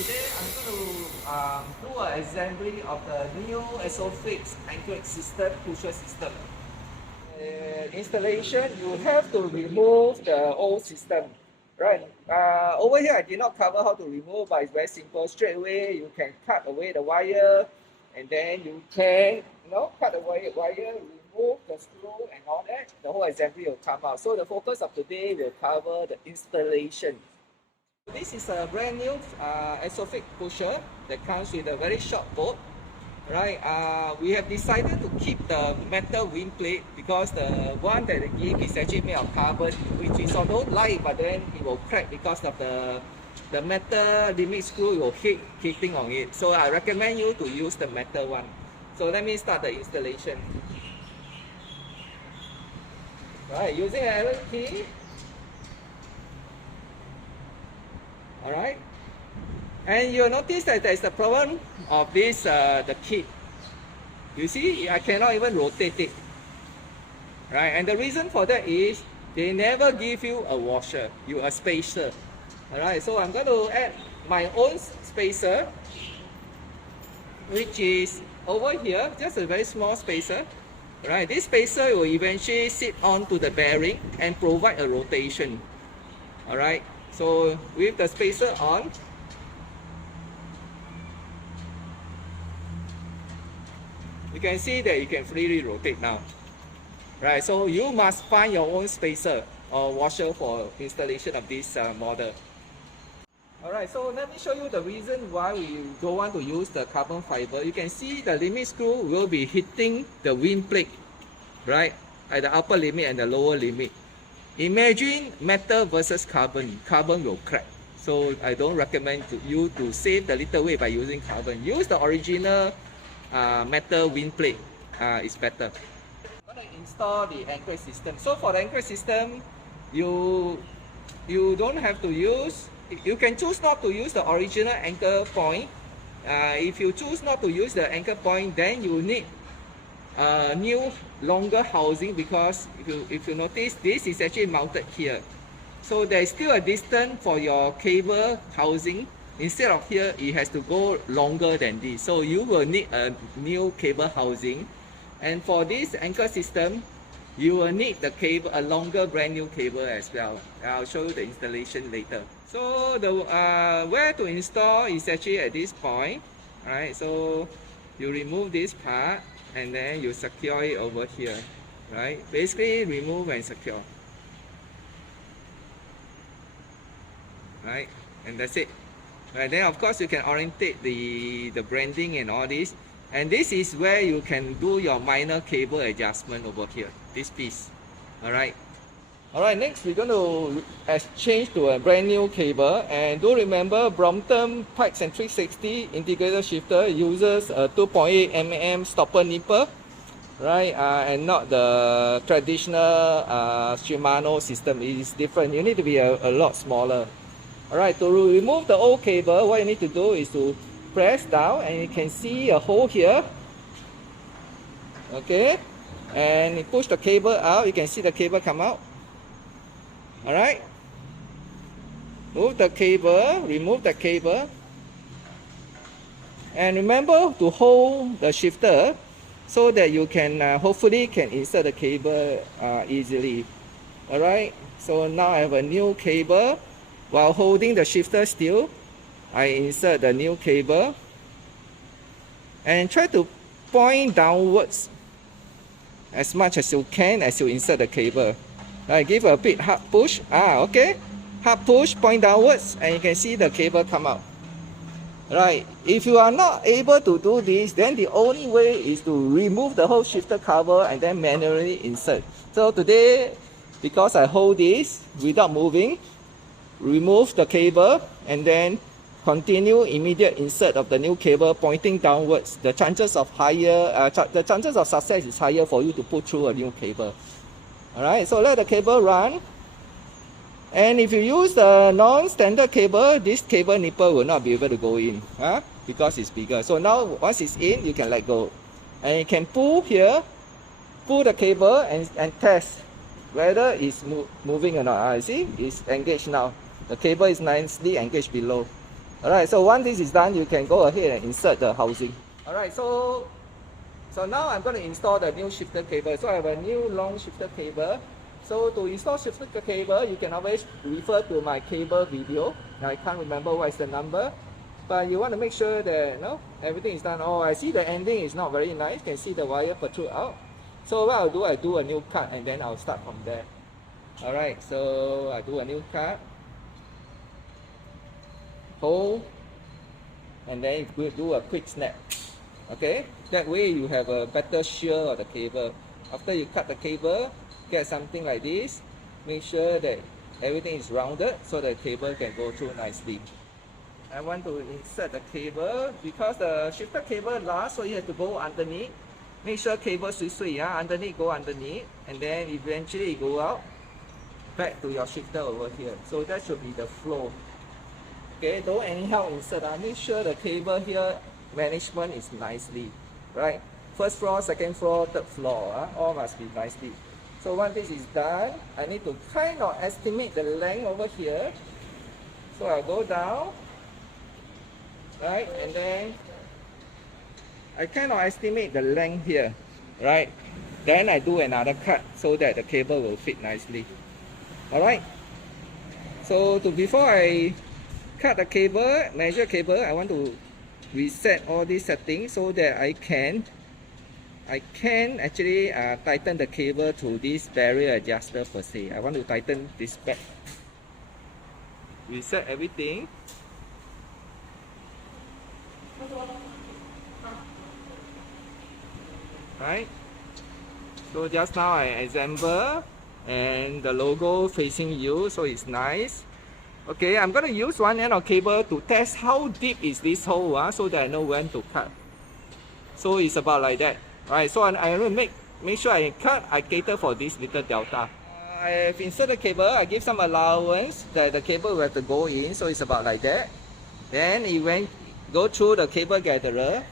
today I'm going to do an assembly of the new Aesofix anchored system, pusher system. Installation, you have to remove the old system. Right. Over here I did not cover how to remove, but it's very simple. Straight away you can cut away the wire, and then you can cut away the wire, remove the screw and all that. The whole assembly will come out. So the focus of today will cover the installation. This is a brand new Aesofix pusher that comes with a very short bolt. Right, we have decided to keep the metal wind plate because the one that they give is actually made of carbon, which is although light, but then it will crack because of the metal limit screw will hitting on it. So I recommend you to use the metal one. So let me start the installation. Right, using an Allen key. Alright, and you'll notice that there is a problem of this the kit. You see, I cannot even rotate it. Right, and the reason for that is they never give you a washer, a spacer. Alright, so I'm going to add my own spacer, which is over here, just a very small spacer. Right, this spacer will eventually sit onto the bearing and provide a rotation. Alright, so with the spacer on, you can see that you can freely rotate now. Right, so you must find your own spacer or washer for installation of this model. Alright, so let me show you the reason why we don't want to use the carbon fiber. You can see the limit screw will be hitting the wind plate, right, at the upper limit and the lower limit. Imagine metal versus carbon. Carbon will crack. So I don't recommend you to save the little weight by using carbon. Use the original metal wind plate. It's better. I'm going to install the anchor system. So for the anchor system, you don't have to use. You can choose not to use the original anchor point. If you choose not to use the anchor point, then you need a new longer housing, because if you notice, this is actually mounted here, so there is still a distance for your cable housing. Instead of here, it has to go longer than this, so you will need a new cable housing. And for this anchor system, you will need the cable, a longer brand new cable as well. I'll show you the installation later. So the where to install is actually at this point. Alright, so you remove this part and then you secure it over here. Right, basically remove and secure. Right, and that's it. Right, then of course you can orientate the branding and all this. And this is where you can do your minor cable adjustment over here, this piece. Alright. Alright, next we're going to exchange to a brand new cable. And do remember, Brompton Pikes and 360 integrated shifter uses a 2.8 mm stopper nipple, right? And not the traditional Shimano system. It is different. You need to be a lot smaller. Alright, to remove the old cable, what you need to do is to press down, and you can see a hole here. Okay, and you push the cable out, you can see the cable come out. Alright, move the cable, remove the cable, and remember to hold the shifter so that you can hopefully can insert the cable easily. Alright, so now I have a new cable. While holding the shifter still, I insert the new cable and try to point downwards as much as you can as you insert the cable. Right, give a bit hard push. Okay, hard push, point downwards, and you can see the cable come out. Right, if you are not able to do this, then the only way is to remove the whole shifter cover and then manually insert. So today, because I hold this without moving, remove the cable and then continue immediate insert of the new cable pointing downwards. The chances of the chances of success is higher for you to put through a new cable. Alright, so let the cable run. And if you use the non-standard cable, this cable nipple will not be able to go in, because it's bigger. So now once it's in, you can let go. And you can pull here, pull the cable and test whether it's moving or not. See, it's engaged now. The cable is nicely engaged below. Alright, so once this is done, you can go ahead and insert the housing. Alright, so now I'm going to install the new shifter cable. So I have a new long shifter cable. So to install shifter cable, you can always refer to my cable video. I can't remember what is the number, but you want to make sure that everything is done. Oh, I see the ending is not very nice. You can see the wire protrude out. So what I do a new cut and then I'll start from there. Alright, so I do a new cut. Hold, and then you do a quick snap. Okay, that way you have a better shear of the cable. After you cut the cable, get something like this. Make sure that everything is rounded so the cable can go through nicely. I want to insert the cable because the shifter cable lasts, so you have to go underneath. Make sure cable sway, underneath, go underneath, and then eventually go out back to your shifter over here. So that should be the flow. Okay, don't anyhow insert. Make sure the cable here management is nicely, right? First floor, second floor, third floor, all must be nicely. So once this is done, I need to kind of estimate the length over here. So I'll go down, right? And then I kind of estimate the length here, right? Then I do another cut so that the cable will fit nicely. Alright? So before I cut the cable, measure cable, I want to reset all these settings so that I can actually tighten the cable to this barrier adjuster per se. I want to tighten this back. Reset everything. Right? So just now I assemble and the logo facing you, so it's nice. Okay, I'm going to use one end of cable to test how deep is this hole so that I know when to cut. So it's about like that. Alright, so I will make sure I cut, I cater for this little delta. I have inserted the cable, I give some allowance that the cable will have to go in, so it's about like that. Then it go through the cable gatherer.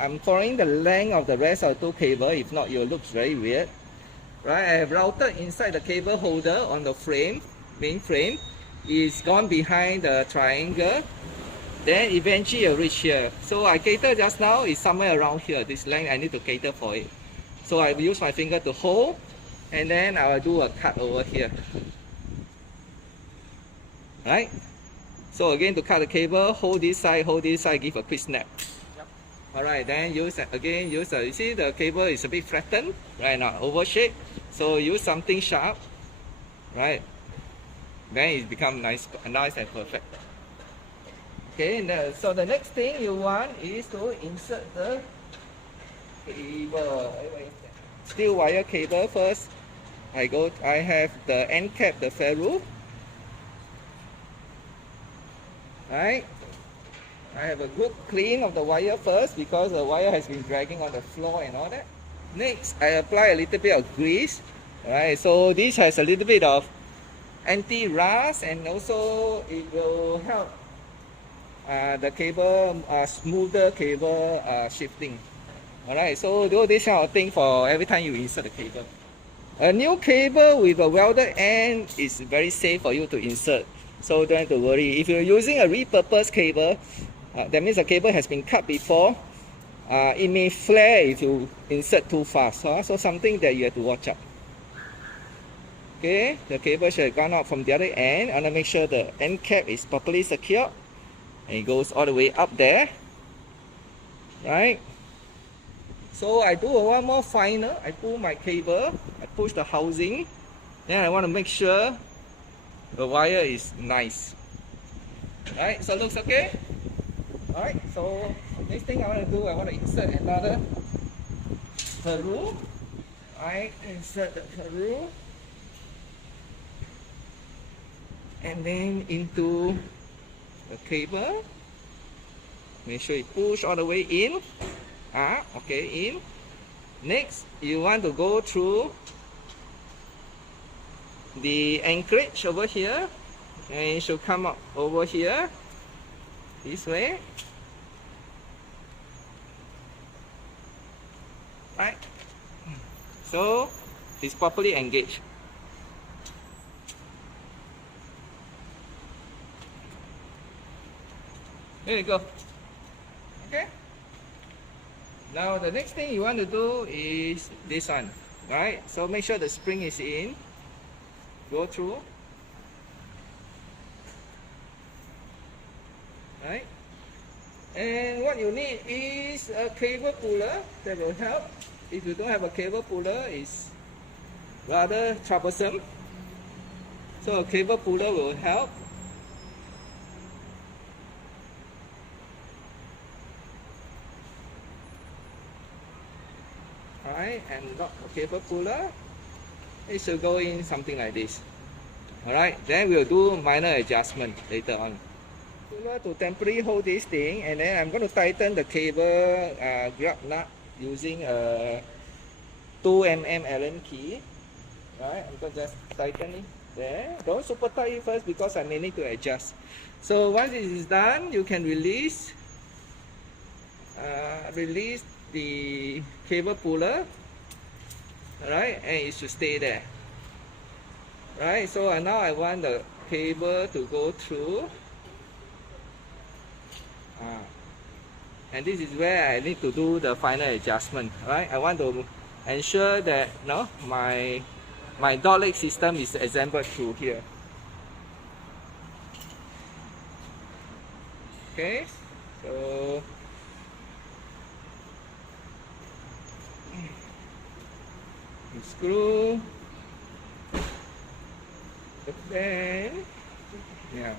I'm following the length of the rest of the two cable, if not it looks very weird. Right, I have routed inside the cable holder on the frame, main frame. It's gone behind the triangle. Then eventually you reach here. So I cater just now is somewhere around here. This length I need to cater for it. So I will use my finger to hold, and then I will do a cut over here. Right? So again, to cut the cable, hold this side, give a quick snap. Alright, then you see the cable is a bit flattened, right now, oval shape. So use something sharp, right? Then it becomes nice and perfect. Okay, so the next thing you want is to insert the cable. Steel wire cable first. I have the end cap, the ferrule. Right? I have a good clean of the wire first because the wire has been dragging on the floor and all that. Next, I apply a little bit of grease. Right, so this has a little bit of anti-rust and also it will help the cable, smoother cable shifting. Alright, so do this kind of thing for every time you insert the cable. A new cable with a welded end is very safe for you to insert, so don't have to worry. If you're using a repurposed cable, that means the cable has been cut before, it may flare if you insert too fast, so something that you have to watch out. Okay, the cable should have gone out from the other end. I want to make sure the end cap is properly secured and it goes all the way up there, right? So I do one more final. I pull my cable, I push the housing, then I want to make sure the wire is nice. Right, so it looks okay. Alright, so next thing I want to do, I want to insert another ferrule. I insert the ferrule and then into the cable. Make sure you push all the way in. Okay, in. Next, you want to go through the anchorage over here, and it should come up over here this way. Right, so it's properly engaged. There you go. Okay. Now the next thing you want to do is this one, right? So make sure the spring is in. Go through. Right? And what you need is a cable puller that will help. If you don't have a cable puller, it's rather troublesome. So a cable puller will help. Alright, and lock a cable puller. It should go in something like this. Alright, then we'll do minor adjustment later on. To temporarily hold this thing, and then I'm going to tighten the cable grab nut using a 2mm Allen key. Right, I'm going to just tighten it there. Don't super tight it first because I may need to adjust. So once it is done, you can release the cable puller. Alright, and it should stay there. Right, so now I want the cable to go through. And this is where I need to do the final adjustment, right? I want to ensure that my dog leg system is assembled through here. Okay, so you screw, but then yeah.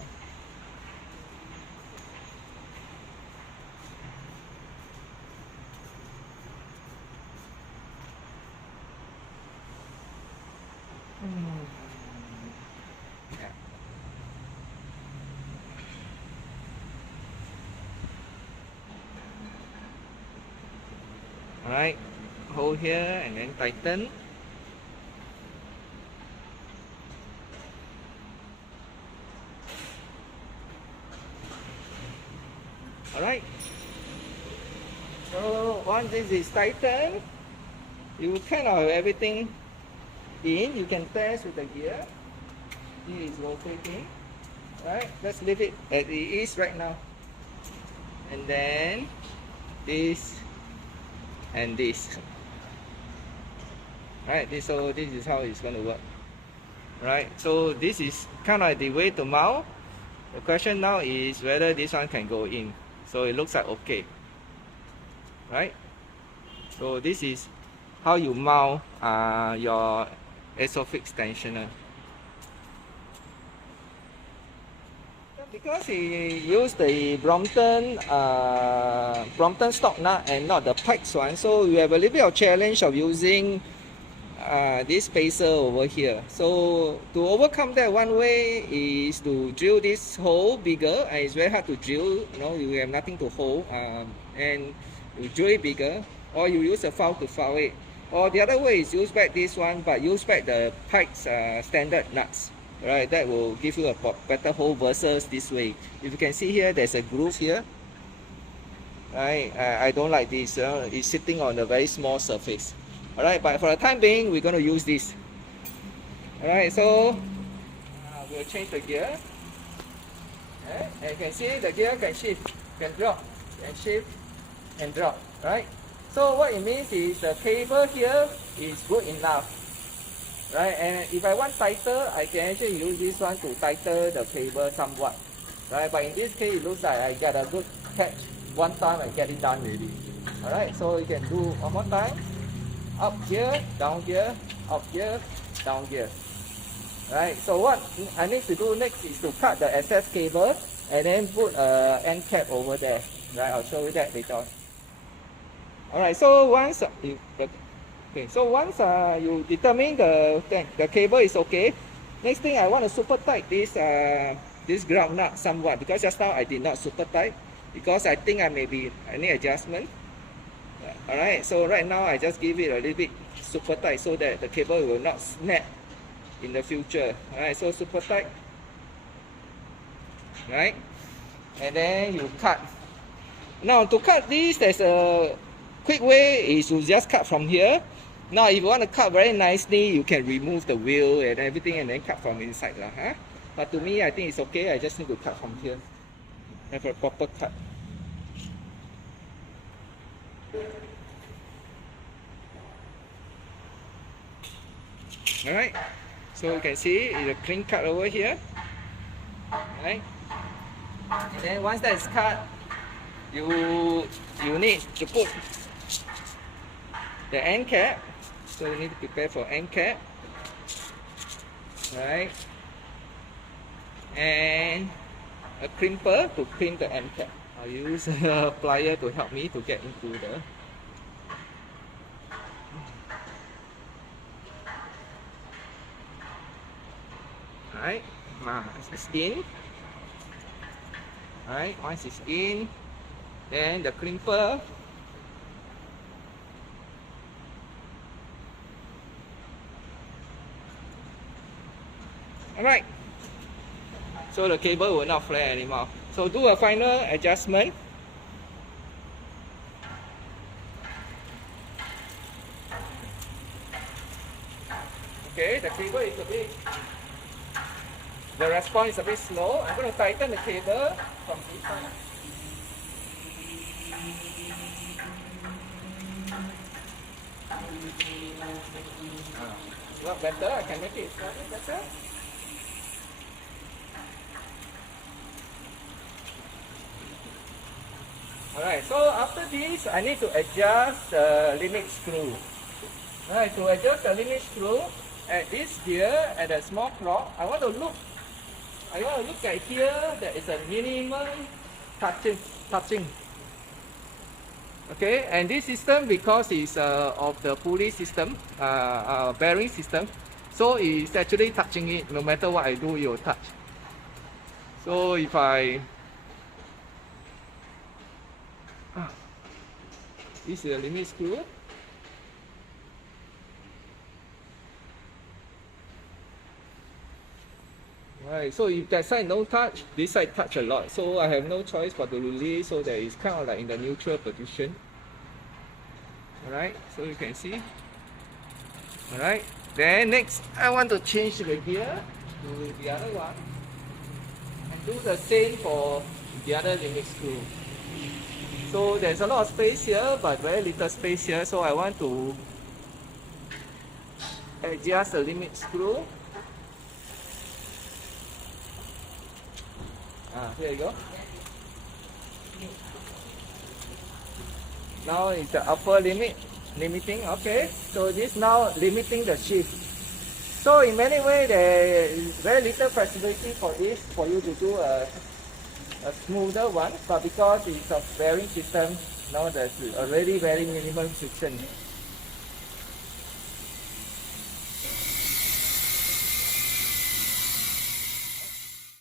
Alright, hold here and then tighten. Alright, so once this is tightened, you kind of have everything in. You can test with the gear. Gear is rotating. Right, let's leave it as it is right now. And then this and this. Right, so this is how it's going to work. Right, so this is kind of the way to mount. The question now is whether this one can go in. So it looks like okay. Right, so this is how you mount your Aesofix tensioner. Because he used the Brompton stock nut and not the Pikes one, so we have a little bit of challenge of using this spacer over here. So to overcome that, one way is to drill this hole bigger, and it's very hard to drill. You know, you have nothing to hold, and you drill it bigger, or you use a file to file it. Or the other way is use back this one, but use back the Pikes standard nuts. Right, that will give you a better hole versus this way. If you can see here, there's a groove here. Right, I don't like this. It's sitting on a very small surface. Alright, but for the time being, we're going to use this. Alright, so we'll change the gear. Okay, and you can see the gear can shift, can drop, can shift and drop. Right, so what it means is the cable here is good enough. Right, and if I want tighter, I can actually use this one to tighten the cable somewhat. Right, but in this case, it looks like I get a good catch one time and get it done already. Alright, so you can do one more time. Up here, down here, up here, down here. Right, so what I need to do next is to cut the excess cable and then put an end cap over there. Right, I'll show you that later on. Alright, so once you determine the cable is okay, next thing I want to super tight this ground nut somewhat, because just now I did not super tight because I think I need adjustment. Alright, so right now I just give it a little bit super tight so that the cable will not snap in the future. Alright, so super tight. Right, and then you cut. Now to cut this, there's a quick way is to just cut from here. Now if you want to cut very nicely, you can remove the wheel and everything and then cut from inside. But to me, I think it's okay. I just need to cut from here. have a proper cut. Alright, so you can see it's a clean cut over here. Right? And then once that is cut, you need to put the end cap. So you need to prepare for end cap. Right? And a crimper to crimp the end cap. I'll use a plier to help me to get into the Alright, it's in. Alright, once it's in, then the crimper Alright, so the cable will not flare anymore. So do a final adjustment. Okay, the cable is a bit, the response is a bit slow. I'm going to tighten the cable from this side. Not better, I can make it slightly better. Alright, so after this, I need to adjust the limit screw. Alright, to adjust the limit screw, at this here, at the small clock, I want to look at here, there is a minimum touching. Okay, and this system, because it's of the pulley system, bearing system, so it's actually touching it. No matter what I do, it will touch. So if I this is the limit screw. Right, so if that side no touch, this side touch a lot. So I have no choice but to release, so that it's kind of like in the neutral position. Alright, so you can see. Alright, then next I want to change the gear to the other one. And do the same for the other limit screw. So there's a lot of space here, but very little space here. So I want to adjust the limit screw. Here you go. Now it's the upper limiting. Okay, so this now limiting the shift. So in many ways there is very little flexibility for this, for you to do a smoother one, but because it's a bearing system, now there's already very minimum friction.